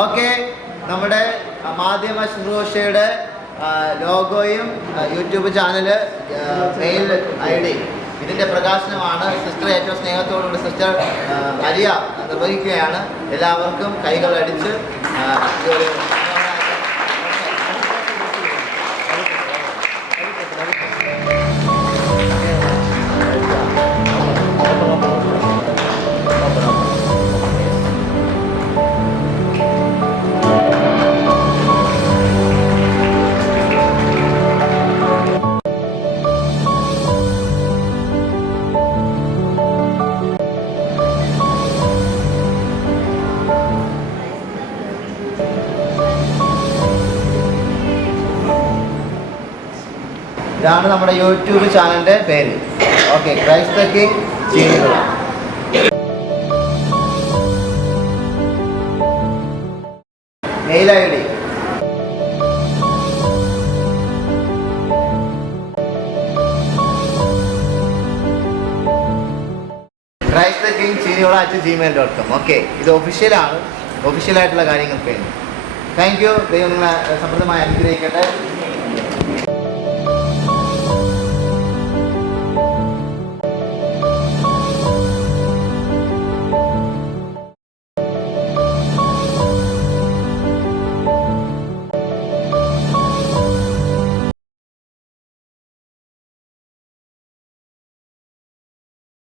Okay, നമ്മുടെ മാധ്യമ ശുശ്രൂഷയുടെ ലോഗോയും യൂട്യൂബ് ചാനല് മെയിൽ ID ഇതിൻ്റെ പ്രകാശനമാണ് സിസ്റ്റർ ഏറ്റവും സ്നേഹത്തോടുകൂടി സിസ്റ്റർ മരിയ നിർവഹിക്കുകയാണ്. എല്ലാവർക്കും കൈകൾ അടിച്ച് ഇതാണ് നമ്മുടെ യൂട്യൂബ് ചാനലിൻ്റെ പേര്. Okay, Christ the King Cheenivila. Mail ID Christ the King Cheenivila @gmail.com. Okay, ഇത് ഒഫീഷ്യലായിട്ടുള്ള കാര്യങ്ങൾക്ക്. Thank you. ദൈവം നിങ്ങളെ സമൃദ്ധമായി അനുഗ്രഹിക്കട്ടെ.